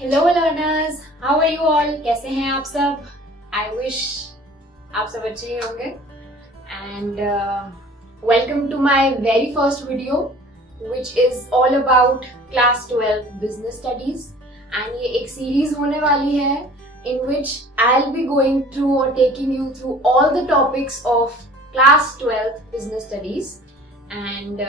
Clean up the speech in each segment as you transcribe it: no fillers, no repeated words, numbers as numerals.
Hello learners, how are you all? कैसे हैं आप सब? आई विश आप सब अच्छे ही होंगे and welcome to my very first video which is all about class 12 business studies. And ये एक सीरीज होने वाली है in which I'll be going through or taking you through all the topics of class 12 business studies and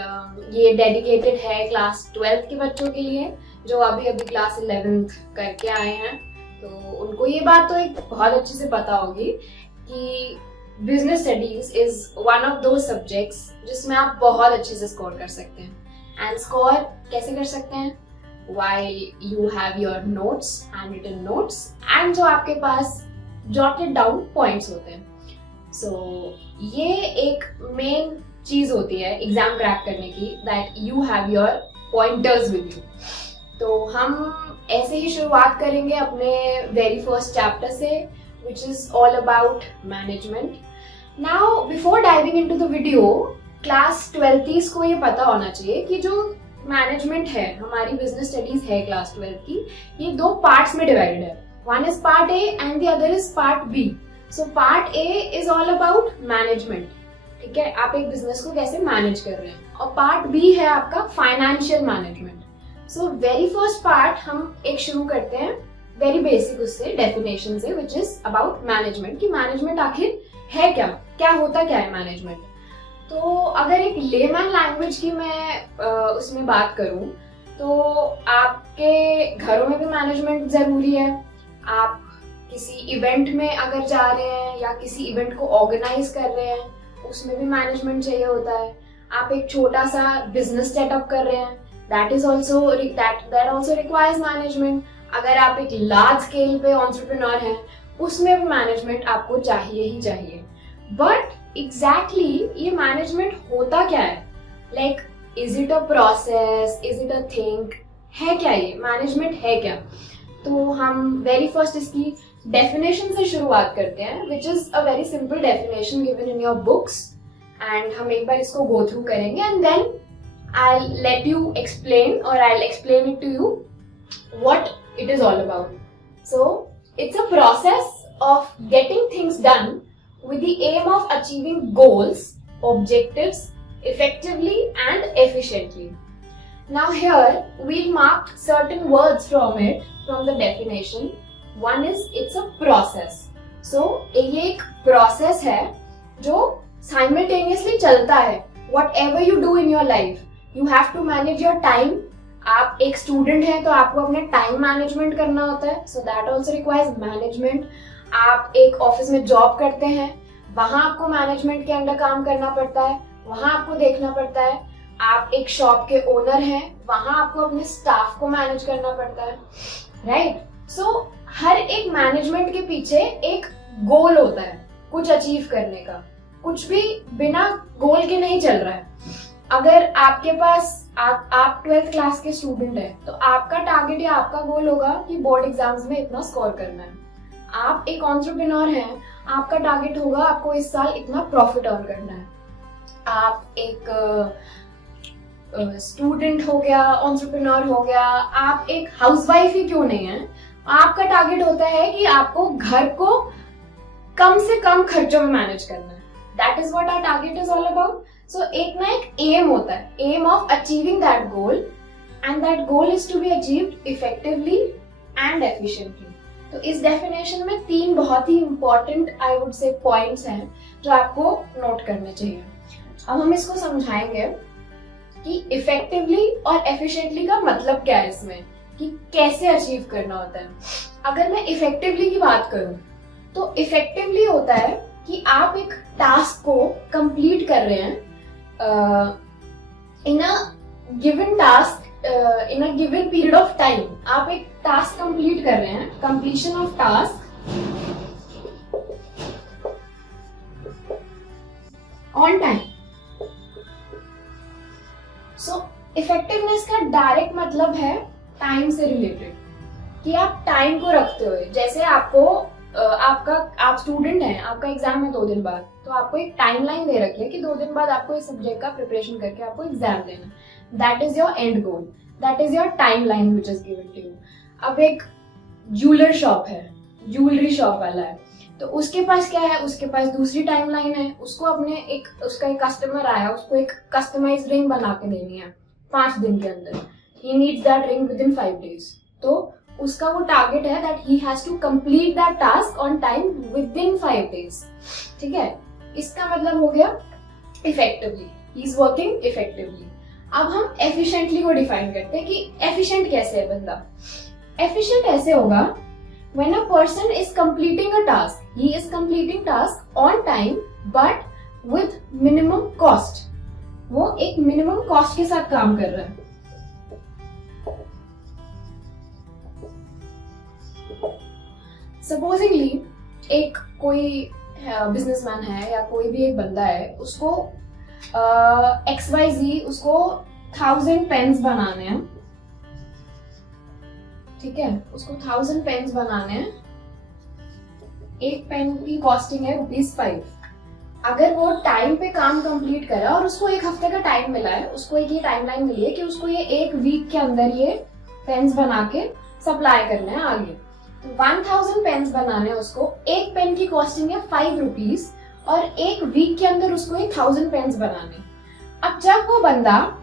ये dedicated है class 12 के बच्चों के लिए जो अभी अभी क्लास 11th करके आए हैं। तो उनको ये बात तो एक बहुत अच्छे से पता होगी कि business studies is one of दो सब्जेक्ट्स जिसमें आप बहुत अच्छे से स्कोर कर सकते हैं। एंड स्कोर कैसे कर सकते हैं? while you have your notes, handwritten notes and जो आपके पास jotted down points होते हैं। So ये एक मेन चीज होती है एग्जाम क्रैक करने की, that you have your pointers with you। तो हम ऐसे ही शुरुआत करेंगे अपने वेरी फर्स्ट चैप्टर से which is all about management। Now before diving into the video, class 12th को ये पता होना चाहिए कि जो मैनेजमेंट है, हमारी बिजनेस स्टडीज है क्लास 12 की, ये दो पार्ट्स में डिवाइडेड है। One is part A and the other is part B. So part A is all about management, ठीक है, आप एक बिजनेस को कैसे मैनेज कर रहे हैं। और पार्ट बी है आपका financial management. So very first part हम एक शुरू करते हैं वेरी बेसिक उससे, डेफिनेशन से, विच इज अबाउट मैनेजमेंट, कि मैनेजमेंट आखिर है क्या, क्या होता क्या है मैनेजमेंट। तो अगर एक लेमैन लैंग्वेज की मैं उसमें बात करूं तो आपके घरों में भी मैनेजमेंट जरूरी है। आप किसी इवेंट में अगर जा रहे हैं या किसी इवेंट को ऑर्गेनाइज कर रहे हैं उसमें भी मैनेजमेंट चाहिए होता है। आप एक छोटा सा बिजनेस सेटअप कर रहे हैं, दैट ऑल्सो रिक्वायर्स मैनेजमेंट। अगर आप एक लार्ज स्केल पे एंटरप्रेन्योर हैं उसमें भी मैनेजमेंट आपको चाहिए ही चाहिए। बट एग्जैक्टली ये मैनेजमेंट होता क्या है? Like is it a process, is it a thing, है क्या ये मैनेजमेंट, है क्या? तो हम वेरी फर्स्ट इसकी डेफिनेशन से शुरुआत करते हैं which is a very simple definition given in your books. And हम एक बार इसको गो थ्रू करेंगे and then I let you explain or I explain it to you what it is all about. So it's a process of getting things done with the aim of achieving goals, objectives effectively and efficiently. Now here we've marked certain words from it, from the definition. One is it's a process. So ये एक process है जो simultaneously चलता है। Whatever you do in your life, you have to manage your time. आप एक student हैं तो आपको अपने टाइम मैनेजमेंट करना होता है, so that also requires management. आप एक ऑफिस में जॉब करते हैं, वहां आपको मैनेजमेंट के अंडर काम करना पड़ता है, वहां आपको देखना पड़ता है। आप एक शॉप के ओनर हैं, वहां आपको अपने स्टाफ को मैनेज करना पड़ता है, राइट? सो हर एक मैनेजमेंट के पीछे एक गोल होता है कुछ अचीव करने का। कुछ भी बिना गोल के नहीं चल रहा है। अगर आपके पास आप 12th क्लास के स्टूडेंट हैं तो आपका टारगेट या आपका गोल होगा कि बोर्ड एग्जाम्स में इतना स्कोर करना है। आप एक एंटरप्रेन्योर हैं, आपका टारगेट होगा आपको इस साल इतना प्रॉफिट अर्न करना है। आप एक स्टूडेंट हो गया, एंटरप्रेन्योर हो गया, आप एक हाउसवाइफ ही क्यों नहीं है, आपका टारगेट होता है कि आपको घर को कम से कम खर्चों में मैनेज करना है। That is what our target is all about. So एक ना एक एम होता है, aim of achieving that goal, and that goal is to be achieved effectively and efficiently. तो इस डेफिनेशन में 3 बहुत ही important I would say points हैं जो आपको नोट करने चाहिए। अब हम इसको समझाएंगे कि इफेक्टिवली और एफिशिएंटली का मतलब क्या है इसमें, कि कैसे अचीव करना होता है। अगर मैं इफेक्टिवली की बात करूं तो इफेक्टिवली होता है कि आप एक टास्क को कंप्लीट कर रहे हैं in a given task in a given period of time. आप एक टास्क कंप्लीट कर रहे हैं, completion of task on time. So effectiveness का डायरेक्ट मतलब है टाइम से रिलेटेड, कि आप टाइम को रखते हुए, जैसे आपको आप स्टूडेंट हैं, आपका एग्जाम है 2 दिन बाद, तो आपको एक टाइमलाइन दे रखी है कि 2 दिन बाद आपको इस सब्जेक्ट का प्रिपरेशन करके आपको एग्जाम देना। That is your end goal, that is your timeline which is given to you. अब एक ज्वेलर शॉप है, ज्वेलरी शॉप वाला है, तो उसके पास क्या है, उसके पास दूसरी टाइमलाइन है। उसको अपने उसका एक कस्टमर आया, उसको एक कस्टमाइज्ड रिंग बना के देनी है 5 दिन के अंदर। He needs that ring within 5 days। तो उसका वो टारगेट है that he has to complete that task on time within 5 days। ठीक है, इसका मतलब हो गया effectively, he is working effectively. अब हम एफिशिएंटली को डिफाइन करते हैं कि एफिशिएंट कैसे है बंदा। एफिशिएंट ऐसे होगा when a person is completing a task, he is completing task on time but with minimum cost। वो एक मिनिमम कॉस्ट के साथ काम कर रहा है। सपोजिंगली एक कोई बिजनेसमैन है या कोई भी एक बंदा है, उसको XYZ उसको 1000 पेन्स बनाने हैं। ठीक है, उसको 1000 पेन्स बनाने हैं। एक पेन की कॉस्टिंग है ₹5। अगर वो टाइम पे काम कंप्लीट करा और उसको 1 हफ्ते का टाइम मिला है, उसको एक ये टाइमलाइन मिली है कि उसको ये 1 वीक के अंदर ये पेन्स बना के सप्लाई करना है आगे, तो 1000 पेन्स बनाने हैं उसको। एक पेन की कॉस्टिंग है ₹5 और 1 वीक के अंदर उसको 1000 पेन्स बनाने। अब जब वो बंदा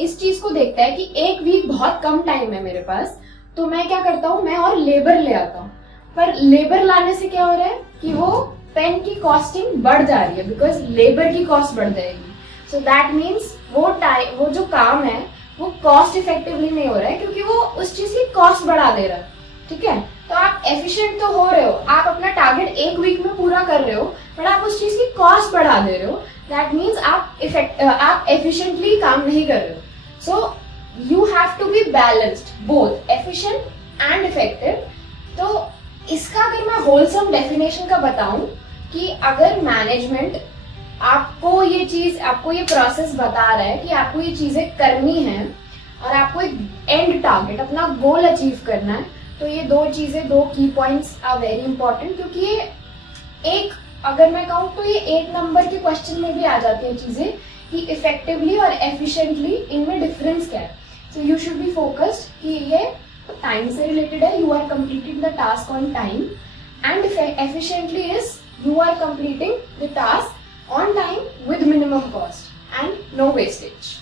इस चीज को देखता है कि 1 वीक बहुत कम टाइम है मेरे पास, तो मैं क्या करता हूँ, मैं और लेबर ले आता हूँ। पर लेबर लाने से क्या हो रहा है कि वो पेन की कॉस्टिंग बढ़ जा रही है, बिकॉज लेबर की कॉस्ट बढ़ जाएगी। सो दैट मीन्स वो जो काम है वो कॉस्ट इफेक्टिवली नहीं हो रहा है, क्योंकि वो उस चीज की कॉस्ट बढ़ा दे रहा है। ठीक है, तो आप एफिशिएंट तो हो रहे हो, आप अपना टारगेट 1 वीक में पूरा कर रहे हो, बट आप उस चीज की कॉस्ट बढ़ा दे रहे हो। दैट मीन्स आप एफिशिएंटली काम नहीं कर रहे हो। So you have to be balanced, both efficient and effective। तो इसका अगर मैं होलसम डेफिनेशन का बताऊं कि अगर मैनेजमेंट आपको ये प्रोसेस बता रहा है कि आपको ये चीजें करनी है और आपको एक एंड टारगेट, अपना गोल अचीव करना है, तो ये 2 की पॉइंट्स आर वेरी इंपॉर्टेंट। क्योंकि ये अगर मैं कहूँ तो ये 1 नंबर के क्वेश्चन में भी आ जाती है चीजें कि इफेक्टिवली और एफिशिएंटली इनमें डिफरेंस क्या है। So you should be focused कि ये टाइम से रिलेटेड है, you are completing the task on time, and efficiently is you are completing the task on time with minimum cost and no wastage.